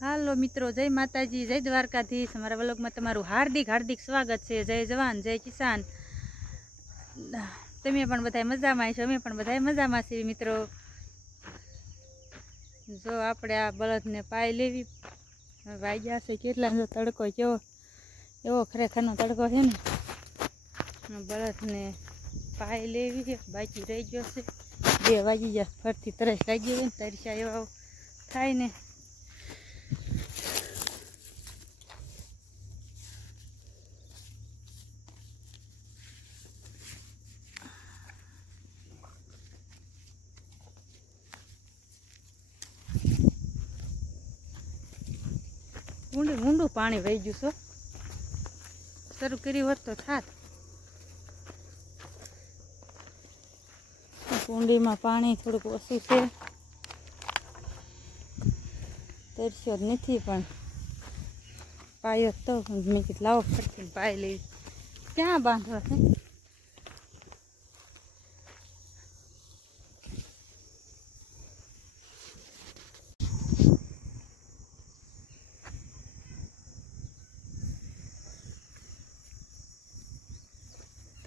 હાલો મિત્રો, જય માતાજી, જય દ્વારકાધીશ। અમારા વ્લોગમાં તમારું હાર્દિક હાર્દિક સ્વાગત છે। જય જવાન, જય કિસાન। તમે પણ બધા મજામાં છો, અમે પણ બધા મજામાં છીએ મિત્રો। જો આપણે આ બળદને પાઈ લેવી વાગ્યા છે કેટલા, તડકો કેવો એવો ખરેખરનો તડકો છે ને। બળદને પાઈ લેવી છે, બાકી રહી ગયો છે 2 વાગી ગયા, ફરતી તરસ લાગી હોય ને તરસ્યા એવા થાય ને। ઊંડું પાણી વહી ગયું છો, શરૂ કર્યું હોત તો થાત। કુંડીમાં પાણી થોડુંક ઓછું છે, તરસ્યો જ નથી, પણ પાયો તો મેં કીધું લાવો ફરતી પાઈ લેવી। ક્યાં બાંધવા છે?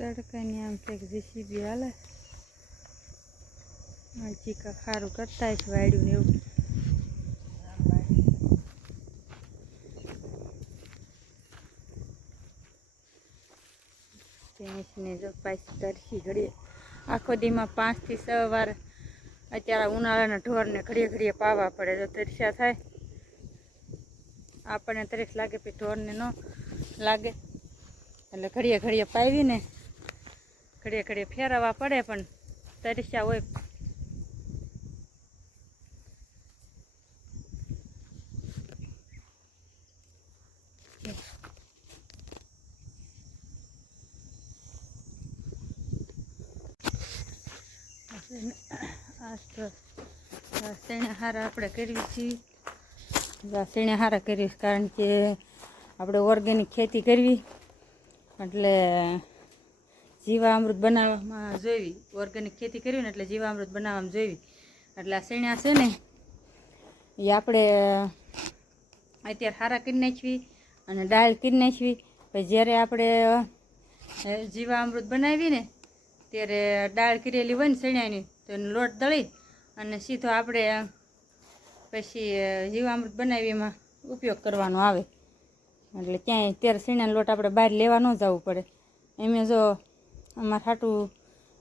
તડકાની આમ કંઈક જેસીબી હાલે, ચીકા ખારું કરતા છે વાડ્યું ને એવું। ભેંસને જો પાછી તરસી ઘડીએ, આખો દીમાં 5 થી 6 વાર અત્યારે ઉનાળાના ઢોરને ઘડીએ ઘડીએ પાવા પડે। જો તરસ્યા થાય આપણને તરસ લાગે, પછી ઢોરને ન લાગે, એટલે ઘડીએ ઘડીએ પાવીને ઘડીએ ઘડીએ ફેરવવા પડે, પણ તરસ્યા હોય। આ તો શેણા હારા આપણે કરવી છીએ, શેણા હારા કરવી, કારણ કે આપણે ઓર્ગેનિક ખેતી કરવી એટલે જીવામૃત બનાવવામાં જોઈવી। ઓર્ગેનિક ખેતી કરવી ને એટલે જીવામૃત બનાવવામાં જોઈવી। એટલે આ શેણા છે ને એ આપણે અત્યારે હારા કરી નાખવી અને દાળ કરી નાખવી। પછી જ્યારે આપણે જીવામૃત બનાવી ને ત્યારે દાળ કરેલી હોય ને શેણાની, તો એનો લોટ દળી અને સીધો આપણે પછી જીવામૃત બનાવી એમાં ઉપયોગ કરવાનો આવે। એટલે ક્યાંય ત્યારે શેણાનો લોટ આપણે બહાર લેવા ન જવું પડે। એમ જો અમારે હાટું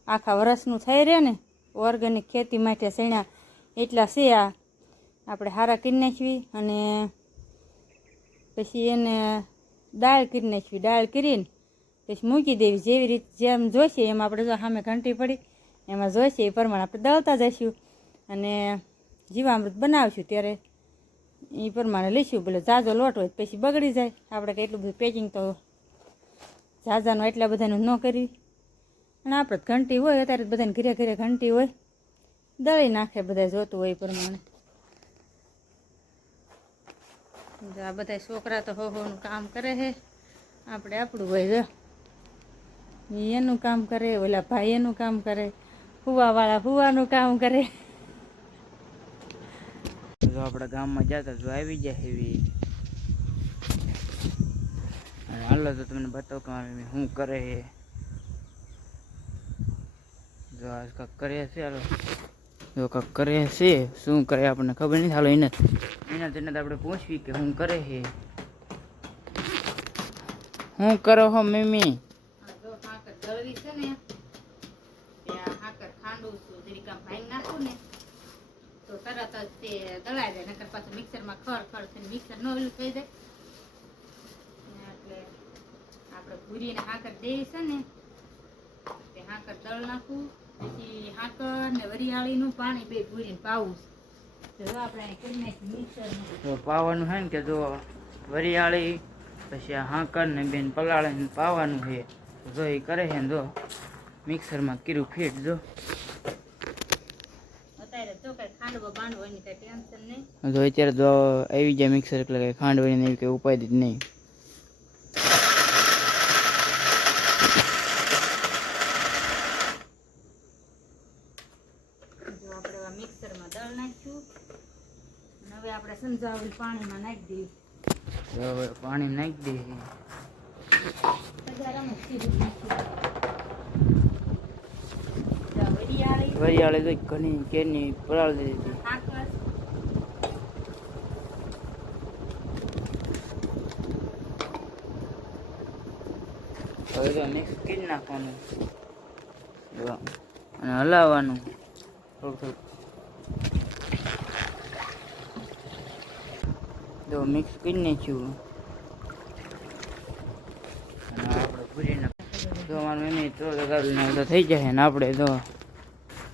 આખા વરસનું થઈ રહે ને ઓર્ગેનિક ખેતી માટે શેણા એટલા છે। આ આપણે હારા કરી નાખવી અને પછી એને દાળ કરી નાખવી, દાળ કરીને પછી મૂકી દેવી। જેવી રીતે જેમ જોઈશે એમ આપણે જો સામે ઘંટી પડી એમાં જોઈશે એ પ્રમાણે આપણે દળતા જઈશું અને જીવામૃત બનાવશું ત્યારે એ પ્રમાણે લઈશું। ભલે ઝાઝો લોટ હોય પછી બગડી જાય, આપણે કંઈ એટલું બધું પેકિંગ તો ઝાઝાનું એટલા બધાનું ન કરવી। અને આપણે ઘંટી હોય, અત્યારે બધાને ઘરે ઘરે ઘંટી હોય, દળી નાખે બધા જોતું હોય એ પ્રમાણે। આ બધા છોકરા તો હોનું કામ કરે છે, આપણે આપણું હોય જો એનું કામ કરે, ઓલા ભાઈ એનું કામ કરે, હુવાવાળા હુવાનું કામ કરે। જો આપણે ગામમાં જતા જો આવી જાય એવી, હાલો તો તમને બતાવો કે મારી મમ્મી શું કરે છે। જો આ કાંક કરે છે, હાલો જો કાંક કરે છે, શું કરે આપણને ખબર નથી। હાલો એના જઈને આપણે પૂછવી કે શું કરે છે। શું કરો હો મમ્મી? જો હાકર દળવી છે ને ત્યાં હાકર ખાંડું છું, જરીક આમ ભાઈ નાખું ને તો તરત જ તે દળાઈ જાય, નકર પાછું મિક્સરમાં ખર ખર થઈને મિક્સર ન ઓલું થઈ જાય। એટલે આપણે ભૂરીને હાકર દેવી છે ને તે હાકર દળ નાખું, પછી હાકર ને વરિયાળીનું પાણી બે ભૂરીને પાવું છે। જો આપણે કરી નાખી મિક્સરમાં પાવાનું છે ને કે જો વરિયાળી પછી આ હાંકર ને બેન પલાળીને પાવાનું છે। જો એ કરે છે ને જો મિક્સરમાં કર્યું ફીટ। જો અત્યારે તો કઈ ખાંડવો બાંધવો એની કઈ ટેન્શન નહીં, જો અત્યારે તો આવી જાય મિક્સર, એટલે કઈ ખાંડવાની એવી કઈ ઉપાય જ નહીં। જો આપણે મિક્સરમાં દળ નાખ્યું, અને હવે આપણે છે ને જાવડી પાણીમાં નાખી દઈએ. તો હવે પાણી નાખી દઈએ. હજારમાં સીધું નાખી. જા વરિયાળી, વરિયાળી તો ઘણી કેરની પલાળી દીધી. સાકર, હવે તો મિક્સ કરી નાખવાનું. જો અને હલાવવાનું થોડું થોડું. જો મિક્સ કરી નાખ્યું. અને આપણે પૂરીને તો અમારું એની તો ગાડીને હલતા થઈ જાય ને આપણે તો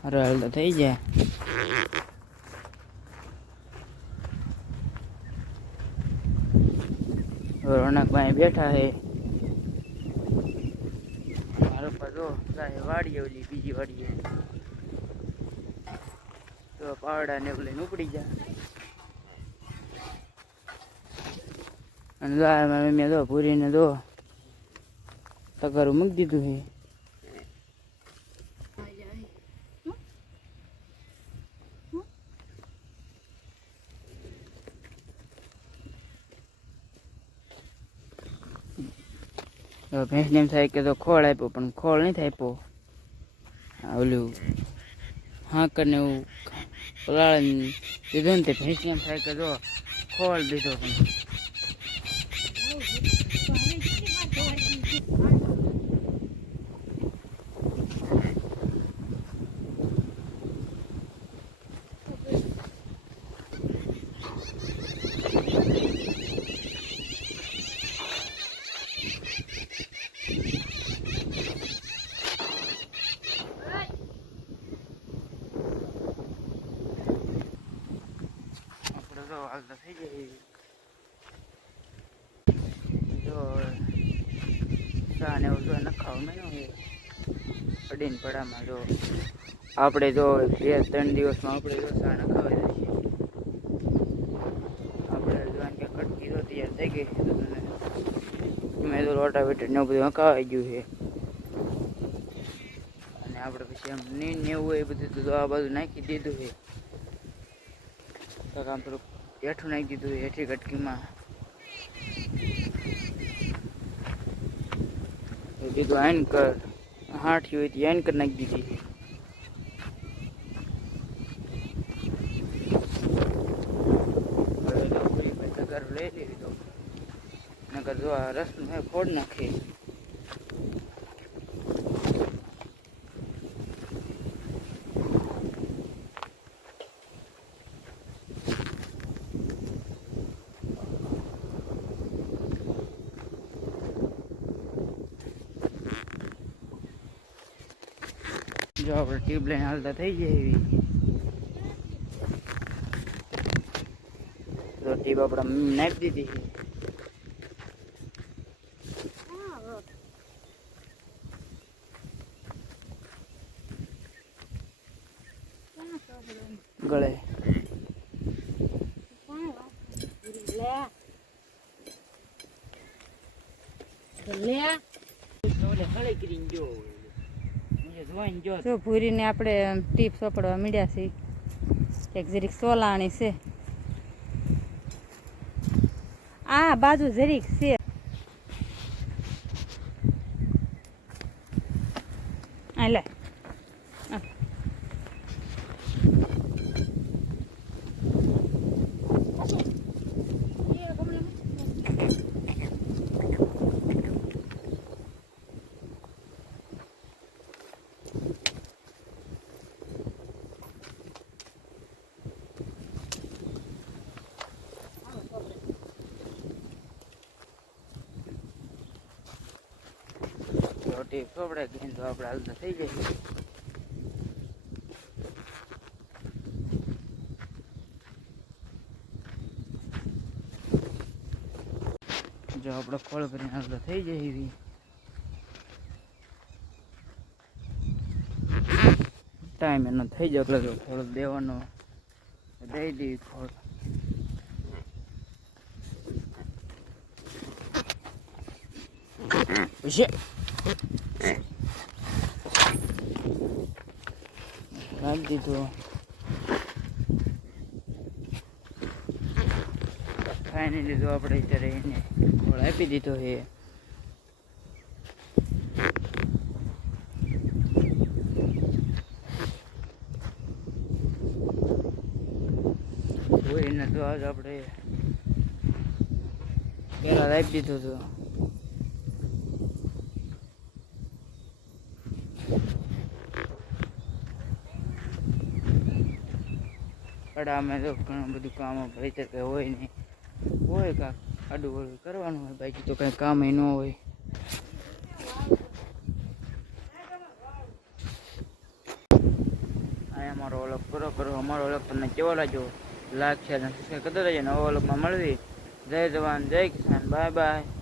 અરે હલતા થઈ જાય. રોનકભાઈ બેઠા છે. મારો પપ્પા તો વાડીએ ઓલી બીજી વાડીએ તો પાવડા ને લઈને ઉપડી જાય. અને મેં તો પૂરીને તો તગારું મૂકી દીધું છે. ભેંસને એમ થાય કે તો ખોળ આપ્યો પણ ખોળ નહીં આપ્યો. ઓલું હાંકરને એવું પલાળીને દીધું ને તે ભેંસને એમ થાય કે તો ખોળ દીધો. હાલતા થઈ જાય. જો ચા ને એવું જો નખાવ મહિનો છે પડીને પડામાં. જો આપણે તો 2-3 દિવસમાં આપણે જો ચા નખાવી દઈએ. આપણે જોવાનું કે કટકી તો તૈયાર થઈ ગઈ છે. મેં તો રોટાવેટર ને બધું હકાવાઈ ગયું છે. અને આપણે પછી એમ નીન ને એવું હોય એ બધું તો આ બાજુ નાખી દીધું છે. આમ થોડુંક હેઠું નાખી દીધું હેઠી કટકીમાં. કીધું એન્કર હાઠી હોય તો એન્કર નાખી દીધી. હવે તો પૂરી તગાર લઈ લેવી તો નકર જો આ રસનું હે ફોડ નાખે. જો આપણે ટ્યુબ લઈને હાલતા થઈ જાય એવી તો ટ્યુબ આપણે નાખી દીધી ગળે. જો ભૂરીને આપણે ટીપ સોપડવા મીડ્યા છે. એક જરીક સોલાણી છે. આ બાજુ જરીક છે. આ લે રોટી ફોપડે ગઈ તો આપણે હાલતા થઈ જાય. જો આપણે ખોળ કરીને હાલતા થઈ જાય એવી ટાઈમ એનો થઈ જાય એટલે જો થોડોક દેવાનો દઈ દેવી ખોળ. પછી રાખી દીધું. ફાઇનલી જો આપણે અત્યારે એને ખોળ આપી દીધો છે. એને તો આજ આપણે પેલા આપી દીધું હતું. પણ અમે તો ઘણું બધું કામ ભાઈ તો કંઈ હોય નહીં, હોય કાંક આડું ઓળું કરવાનું હોય, બાકી તો કંઈ કામ ન હોય. અહીંયા અમારો ઓળખ પૂરો કરો. અમારો ઓળખ તમને કેવો લાગ્યો લાઈક શેર અને સબસ્ક્રાઈબ કરતો રહેજો. નવો ઓળખમાં મળવી. જય જવાન જય કિસાન. Bye bye.